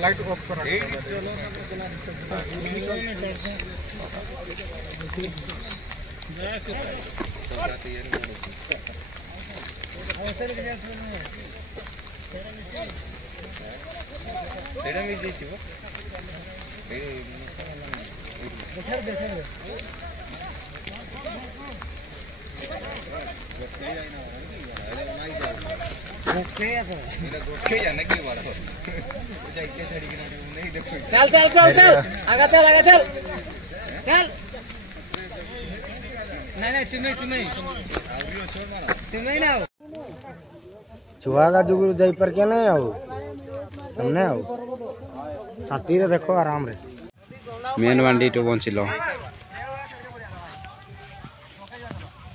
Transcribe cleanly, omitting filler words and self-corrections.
Light of करा चल चल चल चल आगा चल चल नहीं तुम्हें ना छुआ का जुगुरु जाई पर के नहीं आओ सामने आओ साथी रे देखो आराम रे मेन बांडी तो पहुंचिलो।